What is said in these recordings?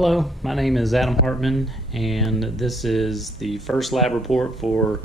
Hello, my name is Adam Hartman, and this is the first lab report for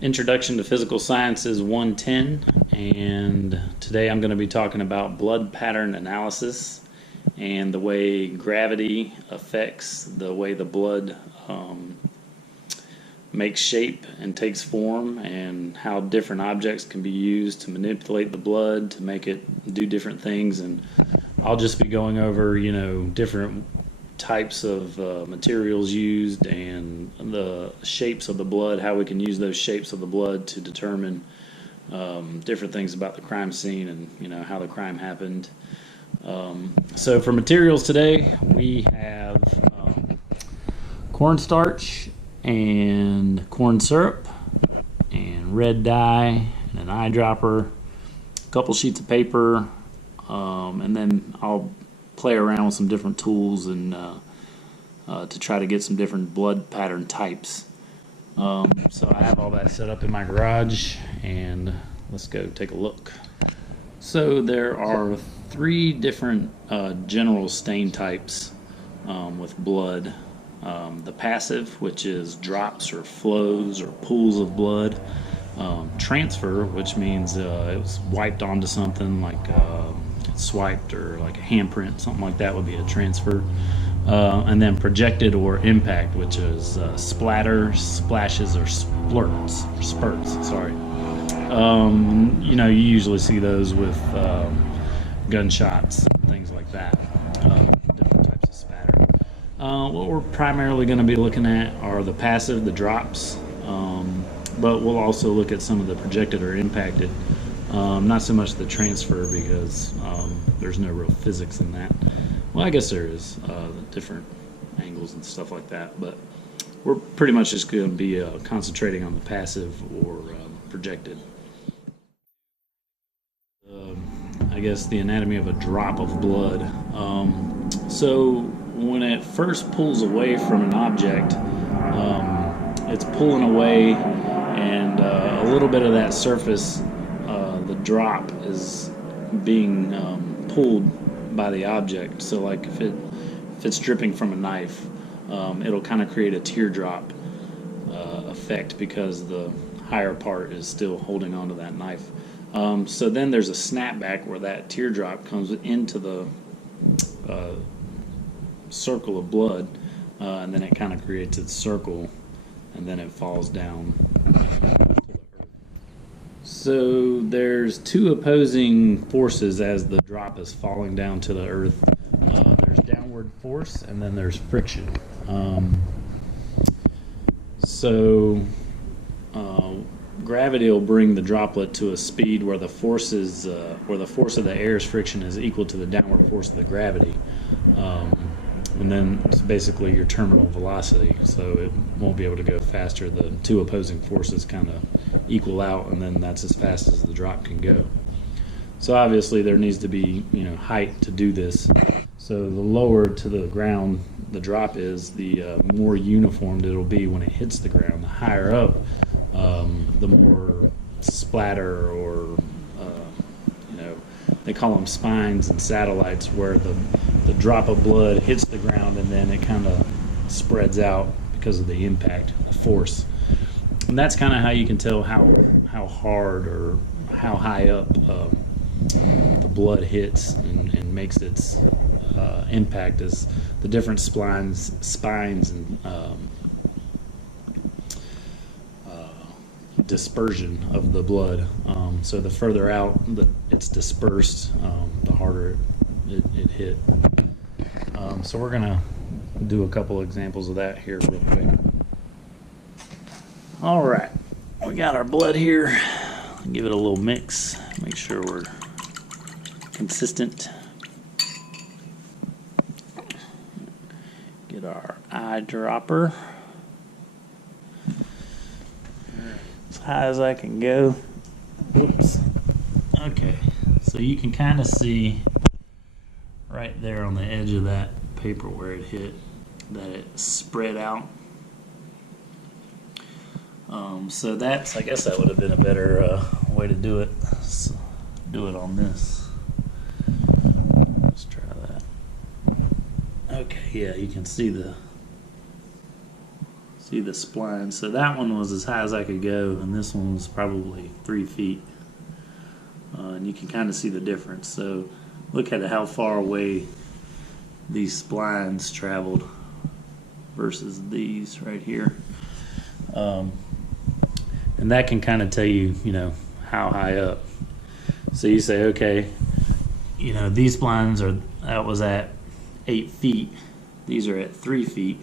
Introduction to Physical Sciences 110. And today I'm going to be talking about blood pattern analysis and the way gravity affects the way the blood makes shape and takes form, and how different objects can be used to manipulate the blood to make it do different things. And I'll just be going over, different types of materials used and the shapes of the blood, how we can use those shapes of the blood to determine different things about the crime scene and how the crime happened. So for materials today, we have cornstarch and corn syrup and red dye and an eyedropper, a couple sheets of paper, and then I'll play around with some different tools and to try to get some different blood pattern types. So I have all that set up in my garage, and let's go take a look. So there are three different general stain types with blood. The passive, which is drops or flows or pools of blood. Transfer, which means it was wiped onto something, like swiped, or like a handprint, something like that would be a transfer. And then projected or impact, which is splatters, splashes, or spurts. Sorry. You usually see those with gunshots, things like that. Different types of spatter. What we're primarily going to be looking at are the passive, the drops, but we'll also look at some of the projected or impacted. Not so much the transfer, because there's no real physics in that. Well, I guess there is, different angles and stuff like that, but we're pretty much just going to be concentrating on the passive or projected. I guess the anatomy of a drop of blood. So when it first pulls away from an object, it's pulling away, and a little bit of that surface, the drop, is being pulled by the object. So like if it's dripping from a knife, it'll kind of create a teardrop effect, because the higher part is still holding onto that knife. So then there's a snapback where that teardrop comes into the circle of blood, and then it kind of creates its circle, and then it falls down to the earth. So there's two opposing forces as the drop is falling down to the earth. There's downward force, and then there's friction. Gravity will bring the droplet to a speed where the force of the air's friction is equal to the downward force of the gravity. And then it's basically your terminal velocity, so it won't be able to go faster. The two opposing forces kind of equal out, and then that's as fast as the drop can go. So obviously there needs to be height to do this. So the lower to the ground the drop is, the more uniformed it'll be when it hits the ground. The higher up, the more splatter, or they call them spines and satellites, where the drop of blood hits the ground and then it kind of spreads out because of the impact, the force. And that's kind of how you can tell how hard or how high up the blood hits and makes its impact, is the different spines and dispersion of the blood. So the further out it's dispersed, the harder it hit. So we're gonna do a couple examples of that here real quick. All right, we got our blood here. Give it a little mix, make sure we're consistent. Get our eyedropper as high as I can go. Oops. Okay, so you can kind of see right there on the edge of that paper where it hit that it spread out. So that's, I guess that would have been a better way to do it. So do it on this. Let's try that. Okay. yeah, you can see the spline. So that one was as high as I could go, and this one was probably 3 feet. And you can kind of see the difference. So look at how far away these splines traveled versus these right here. And that can kind of tell you, how high up. So you say, okay, these splines that was at 8 feet. These are at 3 feet.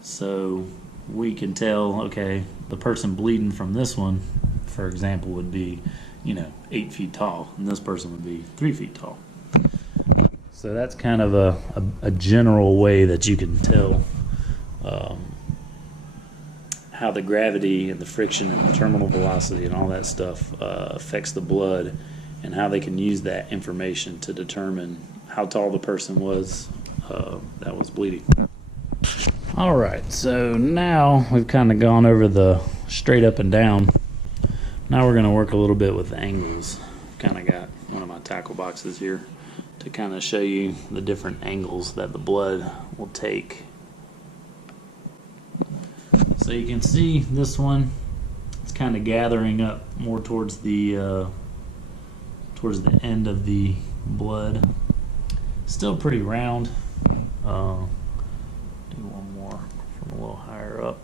So we can tell, okay, the person bleeding from this one, for example, would be, 8 feet tall, and this person would be 3 feet tall. So that's kind of a general way that you can tell how the gravity and the friction and the terminal velocity and all that stuff affects the blood, and how they can use that information to determine how tall the person was that was bleeding. All right, so now we've kind of gone over the straight up and down. Now we're going to work a little bit with angles. Kind of got one of my tackle boxes here to kind of show you the different angles that the blood will take. So you can see this one, it's kind of gathering up more towards the end of the blood. Still pretty round. Do one more from a little higher up.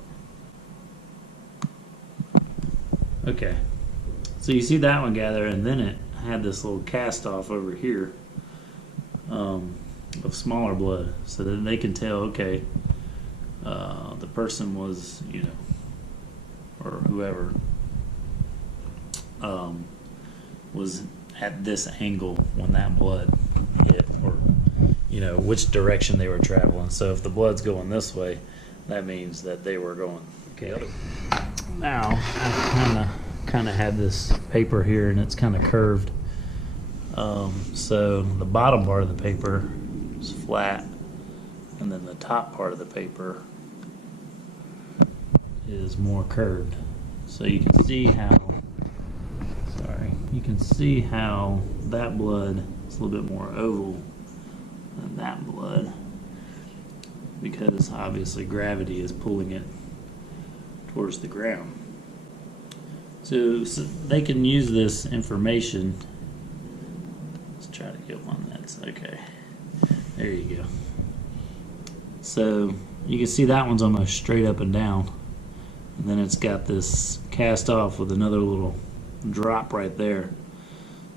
Okay, so you see that one gather, and then it had this little cast off over here of smaller blood, so that they can tell, okay, the person was, or whoever was at this angle when that blood hit, or which direction they were traveling. So if the blood's going this way, that means that they were going the other way. Now I kind of had this paper here, and it's kind of curved. So the bottom part of the paper is flat, and then the top part of the paper is more curved. So you can see how, that blood is a little bit more oval than that blood, because obviously gravity is pulling it towards the ground. So they can use this information. Let's try to get one that's okay. There you go. So you can see that one's almost straight up and down, and then it's got this cast off with another little drop right there.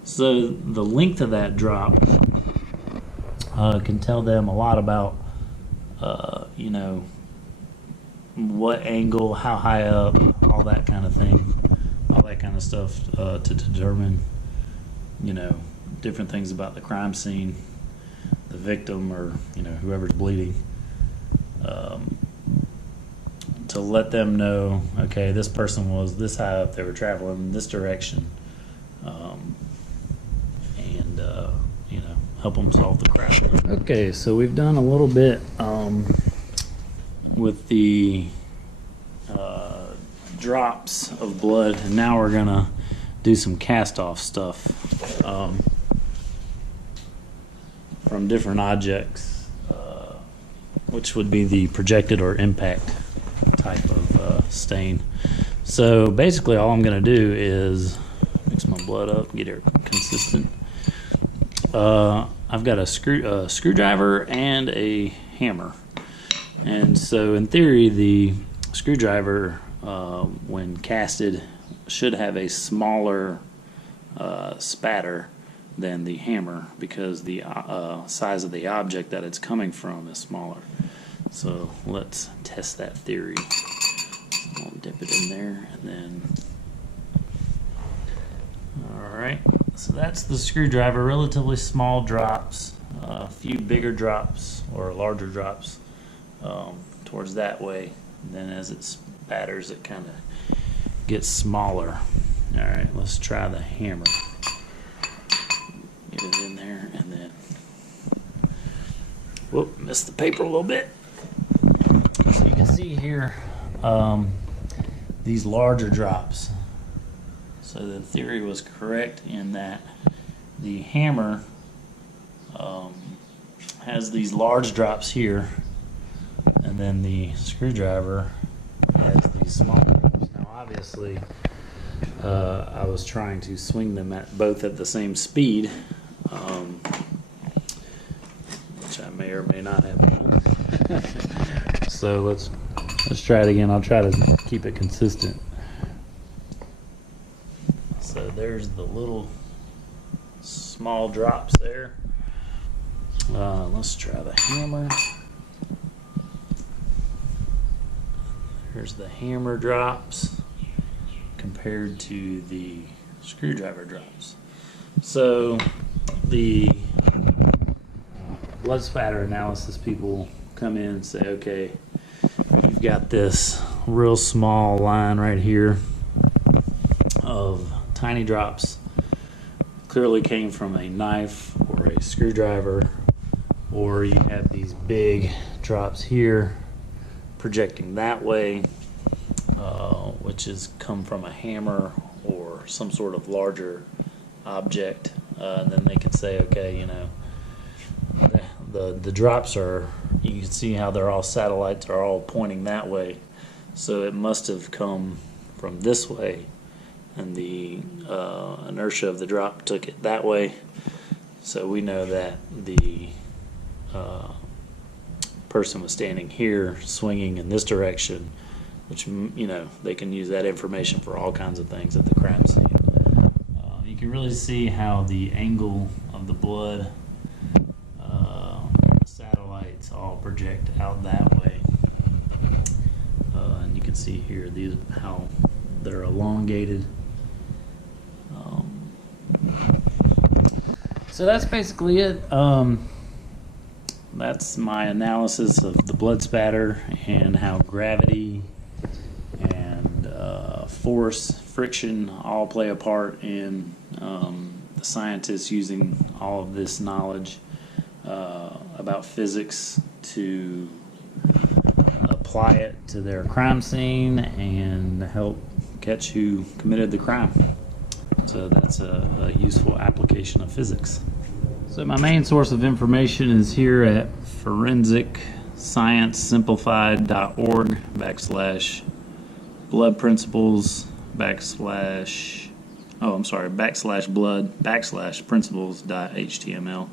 So the length of that drop can tell them a lot about what angle, how high up, all that kind of thing, all that kind of stuff to determine different things about the crime scene, the victim, or whoever's bleeding, to let them know, okay, this person was this high up, they were traveling in this direction, and help them solve the crime. Okay, so we've done a little bit with the drops of blood, and now we're gonna do some cast off stuff from different objects, which would be the projected or impact type of stain. So basically all I'm gonna do is mix my blood up, get it consistent. I've got a screwdriver and a hammer, and so in theory the screwdriver, when casted, should have a smaller spatter than the hammer, because the size of the object that it's coming from is smaller. So let's test that theory. I'll dip it in there, and then alright, so that's the screwdriver. Relatively small drops, a few bigger drops or larger drops towards that way, and then as it spatters it kind of gets smaller. Alright, let's try the hammer. Get it in there, and then whoop, missed the paper a little bit. So you can see here these larger drops. So the theory was correct in that the hammer has these large drops here, and then the screwdriver has these small drops. Now, obviously, I was trying to swing them at both at the same speed, which I may or may not have done. So let's try it again. I'll try to keep it consistent. So there's the little small drops there. Let's try the hammer. Here's the hammer drops compared to the screwdriver drops. So the blood spatter analysis people come in and say, okay, you've got this real small line right here of tiny drops, clearly came from a knife or a screwdriver, or you have these big drops here projecting that way, which has come from a hammer or some sort of larger object. And then they can say, okay, you know, the drops are, you can see how they're all satellites are all pointing that way, so it must have come from this way, and the inertia of the drop took it that way. So we know that the person was standing here swinging in this direction, which, you know, they can use that information for all kinds of things at the crime scene. You can really see how the angle of the blood satellites all project out that way, and you can see here these how they're elongated. So that's basically it. That's my analysis of the blood spatter and how gravity and force, friction all play a part in the scientists using all of this knowledge about physics to apply it to their crime scene and help catch who committed the crime. So that's a useful application of physics. So my main source of information is here at forensicsciencesimplified.org/blood principles /blood /principles.html.